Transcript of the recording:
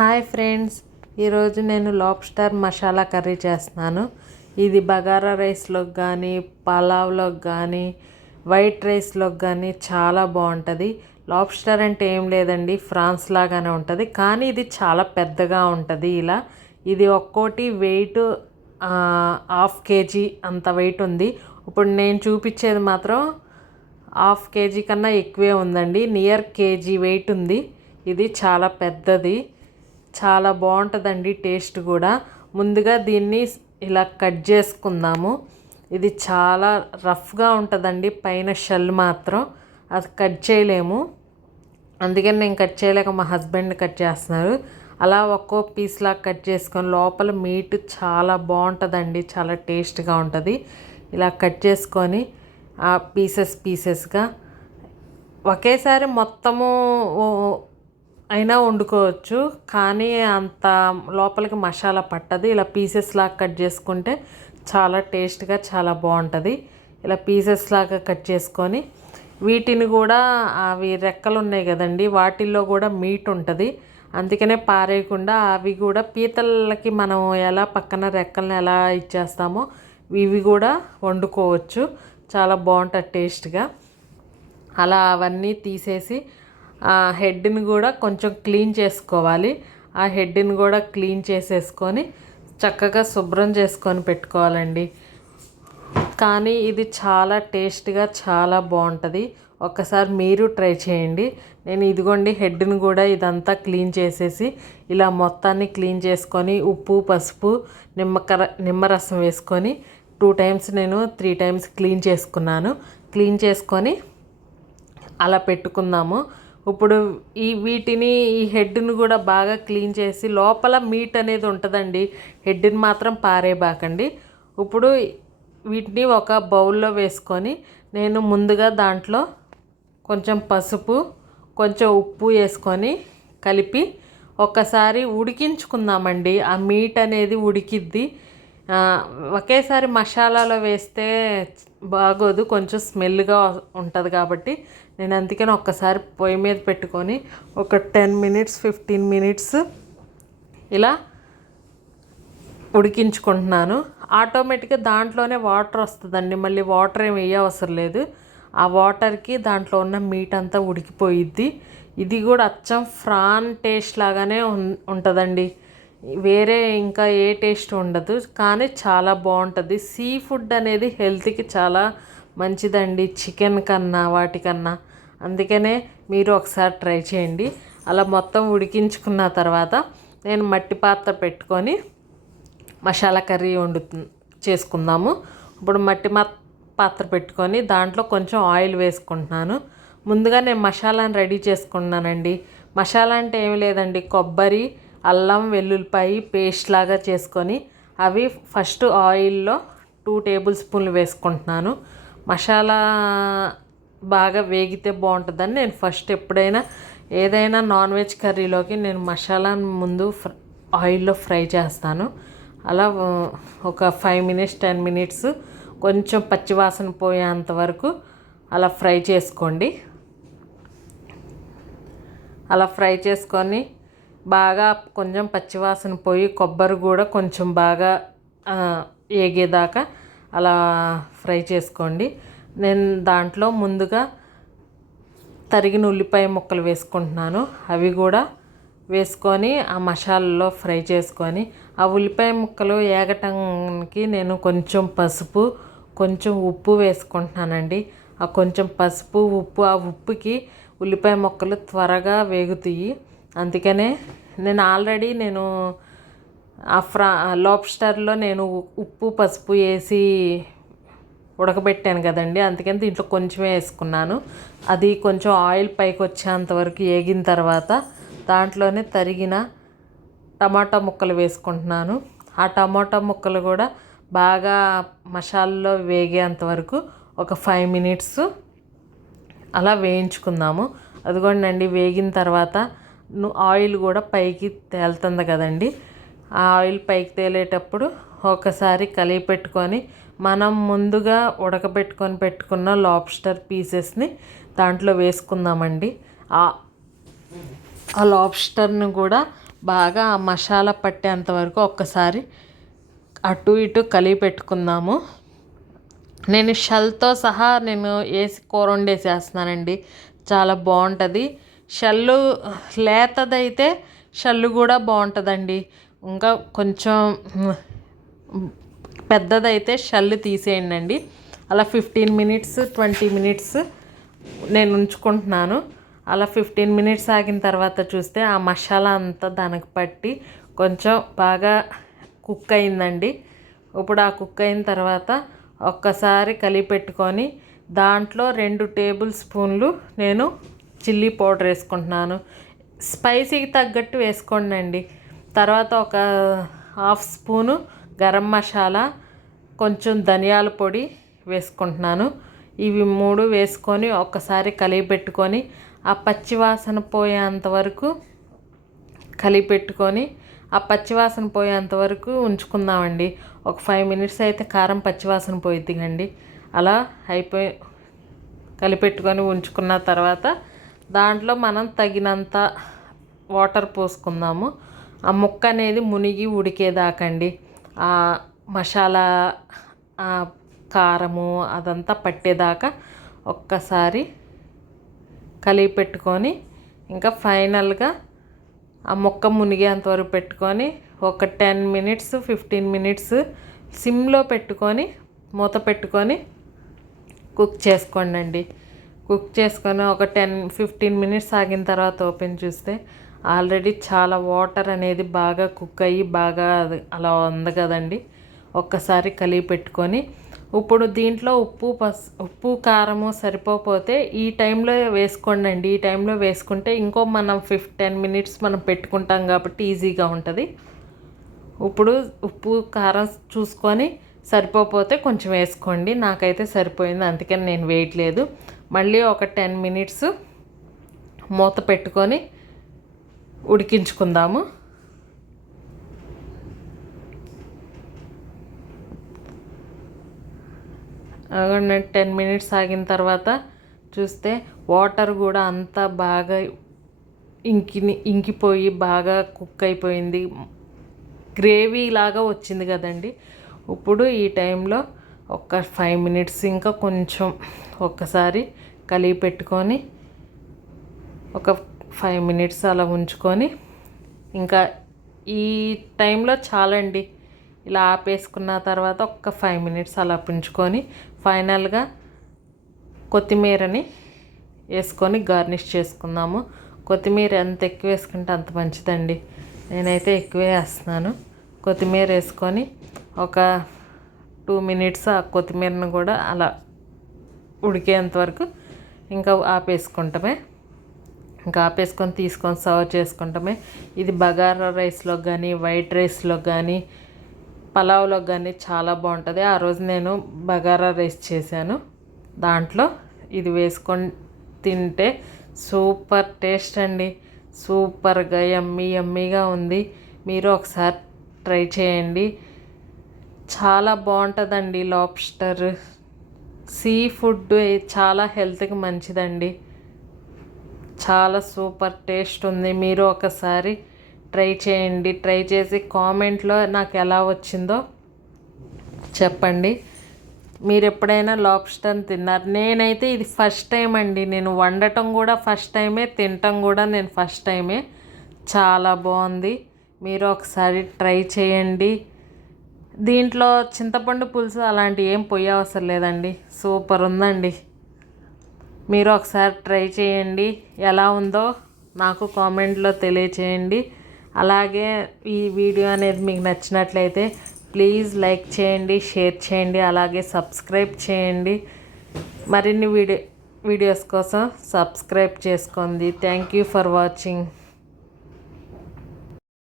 Hi friends, ఈరోజు నేను lobster masala curry చేస్తున్నాను. ఇది బగారా రైస్లోకి కానీ, పలావ్లోకి కానీ, వైట్ రైస్లోకి కానీ చాలా బాగుంటుంది. లాబ్స్టర్ అంటే ఏం లేదండి, ఫ్రాన్స్ లాగానే ఉంటుంది, కానీ ఇది చాలా పెద్దగా ఉంటుంది. ఇది ఒక్కోటి వెయిట్ 1/2 kg అంత వెయిట్ ఉంది. ఇప్పుడు నేను చూపించేది మాత్రం 1/2 kg కన్నా ఎక్కువే ఉందండి. నియర్ కేజీ వెయిట్ ఉంది. ఇది చాలా పెద్దది, చాలా బాగుంటుందండి. టేస్ట్ కూడా. ముందుగా దీన్ని ఇలా కట్ చేసుకుందాము. ఇది చాలా రఫ్గా ఉంటుందండి, పైన షెల్ మాత్రం అది కట్ చేయలేము. అందుకని నేను కట్ చేయలేక మా హస్బెండ్ కట్ చేస్తున్నారు. అలా ఒక్కో పీస్లా కట్ చేసుకొని లోపల మీట్ చాలా బాగుంటుందండి, చాలా టేస్ట్గా ఉంటుంది. ఇలా కట్ చేసుకొని ఆ పీసెస్గా ఒకేసారి మొత్తము అయినా వండుకోవచ్చు, కానీ అంత లోపలికి మసాలా పట్టదు. ఇలా పీసెస్ లాగా కట్ చేసుకుంటే చాలా టేస్ట్గా చాలా బాగుంటుంది. ఇలా పీసెస్ లాగా కట్ చేసుకొని వీటిని కూడా అవి రెక్కలు ఉన్నాయి కదండి, వాటిల్లో కూడా మీట్ ఉంటుంది. అందుకనే పారేయకుండా అవి కూడా పీతలకి మనం ఎలా పక్కన రెక్కలను ఎలా ఇచ్చేస్తామో ఇవి కూడా వండుకోవచ్చు. చాలా బాగుంటుంది టేస్ట్గా. అలా అవన్నీ తీసేసి ఆ హెడ్ని కూడా కొంచెం క్లీన్ చేసుకోవాలి. ఆ హెడ్ని కూడా క్లీన్ చేసేసుకొని చక్కగా శుభ్రం చేసుకొని పెట్టుకోవాలండి. కానీ ఇది చాలా టేస్ట్గా చాలా బాగుంటుంది. ఒక్కసారి మీరు ట్రై చేయండి. నేను ఇదిగోండి హెడ్ని కూడా ఇదంతా క్లీన్ చేసేసి ఇలా మొత్తాన్ని క్లీన్ చేసుకొని ఉప్పు, పసుపు, నిమ్మరసం వేసుకొని 2 times నేను 3 times క్లీన్ చేసుకున్నాను. క్లీన్ చేసుకొని అలా పెట్టుకుందాము. ఇప్పుడు ఈ హెడ్ని కూడా బాగా క్లీన్ చేసి లోపల మీట్ అనేది ఉంటుందండి, హెడ్ని మాత్రం పారేయబాకండి. ఇప్పుడు వీటిని ఒక బౌల్లో వేసుకొని నేను ముందుగా దాంట్లో కొంచెం పసుపు, కొంచెం ఉప్పు వేసుకొని కలిపి ఒక్కసారి ఉడికించుకుందామండి. ఆ మీట్ అనేది ఉడికిద్ది. ఒకేసారి మసాలాలో వేస్తే బాగోదు, కొంచెం స్మెల్గా ఉంటుంది. కాబట్టి నేను అందుకని ఒక్కసారి పొయ్యి మీద పెట్టుకొని ఒక 10 minutes 15 minutes ఇలా ఉడికించుకుంటున్నాను. ఆటోమేటిక్గా దాంట్లోనే వాటర్ వస్తుందండి, మళ్ళీ వాటర్ ఏమి వేయవసరం లేదు. ఆ వాటర్కి దాంట్లో ఉన్న మీట్ అంతా ఉడికిపోయిద్ది. ఇది కూడా అచ్చం ఫ్రాన్ టేస్ట్ లాగానే ఉంటుందండి, వేరే ఇంకా ఏ టేస్ట్ ఉండదు, కానీ చాలా బాగుంటుంది. సీ ఫుడ్ అనేది హెల్త్కి చాలా మంచిదండి, చికెన్ కన్నా వాటికన్నా. అందుకనే మీరు ఒకసారి ట్రై చేయండి. అలా మొత్తం ఉడికించుకున్న తర్వాత నేను మట్టి పాత్ర పెట్టుకొని మసాలా కర్రీ చేసుకుందాము. ఇప్పుడు మట్టి పాత్ర పెట్టుకొని దాంట్లో కొంచెం ఆయిల్ వేసుకుంటున్నాను. ముందుగా నేను మసాలాను రెడీ చేసుకున్నానండి. మసాలా అంటే ఏమి లేదండి, కొబ్బరి, అల్లం, వెల్లుల్లిపాయ పేస్ట్ లాగా చేసుకొని అవి ఫస్ట్ ఆయిల్లో 2 tablespoons వేసుకుంటున్నాను. మసాలా బాగా వేగితే బాగుంటుందని నేను ఫస్ట్ ఎప్పుడైనా ఏదైనా నాన్ వెజ్ కర్రీలోకి నేను మసాలాను ముందు ఆయిల్లో ఫ్రై చేస్తాను. అలా ఒక 5 minutes 10 minutes కొంచెం పచ్చివాసన పోయేంత వరకు అలా ఫ్రై చేసుకోండి. అలా ఫ్రై చేసుకొని బాగా కొంచెం పచ్చివాసన పోయి కొబ్బరి కూడా కొంచెం బాగా ఏగేదాకా అలా ఫ్రై చేసుకోండి. నేను దాంట్లో ముందుగా తరిగిన ఉల్లిపాయ ముక్కలు వేసుకుంటున్నాను. అవి కూడా వేసుకొని ఆ మసాలాలో ఫ్రై చేసుకొని ఆ ఉల్లిపాయ ముక్కలు ఏగటానికి నేను కొంచెం పసుపు, కొంచెం ఉప్పు వేసుకుంటున్నానండి. ఆ కొంచెం పసుపు, ఉప్పు, ఆ ఉప్పుకి ఉల్లిపాయ ముక్కలు త్వరగా వేగుతాయి. అందుకనే నేను ఆల్రెడీ లాబ్స్టర్లో నేను ఉప్పు, పసుపు వేసి ఉడకబెట్టాను కదండి, అందుకని దీంట్లో కొంచెమే వేసుకున్నాను. అది కొంచెం ఆయిల్ పైకి వచ్చేంత వరకు వేగిన తర్వాత దాంట్లోనే తరిగిన టమాటా ముక్కలు వేసుకుంటున్నాను. ఆ టమాటా ముక్కలు కూడా బాగా మసాలాలో వేగేంత వరకు ఒక 5 minutes అలా వేయించుకుందాము. అదిగోండి వేగిన తర్వాత ఆయిల్ కూడా పైకి తేలుతుంది కదండి. ఆ ఆయిల్ పైకి తేలేటప్పుడు ఒకసారి కలిపి పెట్టుకొని మనం ముందుగా పెట్టుకున్న లాబ్స్టర్ పీసెస్ని దాంట్లో వేసుకుందామండి. ఆ లాబ్స్టర్ని కూడా బాగా ఆ మసాలా పట్టేంత వరకు ఒక్కసారి అటు ఇటు కలిపి పెట్టుకుందాము. నేను షెల్తో సహా వేసి కూర వండేసేస్తున్నానండి. చాలా బాగుంటుంది. షెల్లు లేతదైతే షెల్లు కూడా బాగుంటుందండి. ఇంకా కొంచెం పెద్దదైతే షెల్లు తీసేయండి. అలా 15 మినిట్స్ 20 మినిట్స్ నేను ఉంచుకుంటున్నాను. అలా 15 మినిట్స్ ఆగిన తర్వాత చూస్తే ఆ మసాలా అంతా దానికి పట్టి కొంచెం బాగా కుక్ అయిందండి. ఇప్పుడు ఆ కుక్ అయిన తర్వాత ఒక్కసారి కలిపి పెట్టుకొని దాంట్లో 2 టేబుల్ స్పూన్లు నేను చిల్లీ పౌడర్ వేసుకుంటున్నాను. స్పైసీకి తగ్గట్టు వేసుకోండి. తర్వాత ఒక హాఫ్ స్పూను గరం మసాలా, కొంచెం ధనియాల పొడి వేసుకుంటున్నాను. ఇవి 3 వేసుకొని ఒక్కసారి కలిపి పెట్టుకొని ఆ పచ్చివాసన పోయేంత వరకు కలిపి పెట్టుకొని ఆ పచ్చివాసన పోయేంత వరకు ఉంచుకుందామండి. ఒక 5 మినిట్స్ అయితే కారం పచ్చివాసన పోయిద్ది కండి. అలా కలిపెట్టుకొని ఉంచుకున్న తర్వాత దాంట్లో మనం తగినంత వాటర్ పోసుకుందాము. ఆ ముక్క అనేది మునిగి ఉడికేదాకండి. ఆ మసాలా కారము అదంతా పట్టేదాకా ఒక్కసారి కలిపి పెట్టుకొని ఇంకా ఫైనల్గా ఆ ముక్క మునిగేంతవరకు పెట్టుకొని ఒక 10 మినిట్స్ 15 మినిట్స్ సిమ్లో పెట్టుకొని మూత పెట్టుకొని కుక్ చేసుకోండి. కుక్ చేసుకొని ఒక 10-15 మినిట్స్ ఆగిన తర్వాత ఓపెన్ చూస్తే ఆల్రెడీ చాలా వాటర్ అనేది బాగా కుక్ అయ్యి బాగా అలా ఉంది కదండి. ఒక్కసారి కలిపి పెట్టుకొని ఇప్పుడు దీంట్లో ఉప్పు కారము సరిపోతే ఈ టైంలో వేసుకోండి. ఈ టైంలో వేసుకుంటే ఇంకో మనం 10 మినిట్స్ మనం పెట్టుకుంటాం కాబట్టి ఈజీగా ఉంటుంది. ఇప్పుడు ఉప్పు కారం చూసుకొని సరిపోతే కొంచెం వేసుకోండి. నాకైతే సరిపోయింది, అందుకని నేను వేయట్లేదు. మళ్ళీ ఒక 10 మినిట్స్ మూత పెట్టుకొని ఉడికించుకుందాము. అలా 10 మినిట్స్ ఆగిన తర్వాత చూస్తే వాటర్ కూడా అంతా బాగా ఇంకిపోయి బాగా కుక్ అయిపోయింది. గ్రేవీ లాగా వచ్చింది కదండి. ఇప్పుడు ఈ టైంలో ఒక 5 మినిట్స్ ఇంకా కొంచెం ఒక్కసారి కలిపి పెట్టుకొని ఒక 5 మినిట్స్ అలా ఉంచుకొని ఇంకా ఈ టైంలో చాలండి. ఇలా ఆపేసుకున్న తర్వాత ఒక 5 మినిట్స్ అలా ఉంచుకొని ఫైనల్గా కొత్తిమీరని వేసుకొని గార్నిష్ చేసుకుందాము. కొత్తిమీర ఎంత ఎక్కువ వేసుకుంటే అంత మంచిదండి. నేనైతే ఎక్కువే వేస్తున్నాను. కొత్తిమీర వేసుకొని ఒక 2 మినిట్స్ ఆ కొత్తిమీరను కూడా అలా ఉడికేంతవరకు ఇంకా ఆపేసుకుంటామే. ఇంకా ఆపేసుకొని తీసుకొని సర్వ్ చేసుకుంటామే. ఇది బగారా రైస్లో కానీ వైట్ రైస్లో కానీ పలావ్లో కానీ చాలా బాగుంటుంది. ఆ రోజు నేను బగారా రైస్ చేశాను. దాంట్లో ఇది వేసుకొని తింటే సూపర్ టేస్ట్ అండి. సూపర్గా యమ్మీగా ఉంది. మీరు ఒకసారి ట్రై చేయండి. చాలా బాగుంటుందండి. లాబ్స్టర్ సీ ఫుడ్ చాలా హెల్త్కి మంచిదండి. చాలా సూపర్ టేస్ట్ ఉంది. మీరు ఒకసారి ట్రై చేయండి. ట్రై చేసి కామెంట్లో నాకు ఎలా వచ్చిందో చెప్పండి. మీరు ఎప్పుడైనా లాబ్స్టర్ని తిన్నారు? నేనైతే ఇది ఫస్ట్ టైం అండి. నేను వండటం కూడా ఫస్ట్ టైమే, తినటం కూడా నేను ఫస్ట్ టైమే. చాలా బాగుంది. మీరు ఒకసారి ట్రై చేయండి. దీంట్లో చింతపండు పులుసు అలాంటివి ఏం పొయ్య అవసరం లేదండి. సూపర్ ఉందండి. మీరు ఒకసారి ట్రై చేయండి. ఎలా ఉందో నాకు కామెంట్లో తెలియచేయండి. అలాగే ఈ వీడియో అనేది మీకు నచ్చినట్లయితే ప్లీజ్ లైక్ చేయండి, షేర్ చేయండి, అలాగే సబ్స్క్రైబ్ చేయండి. మరిన్ని వీడియోస్ కోసం సబ్స్క్రైబ్ చేసుకోండి. Thank you for watching.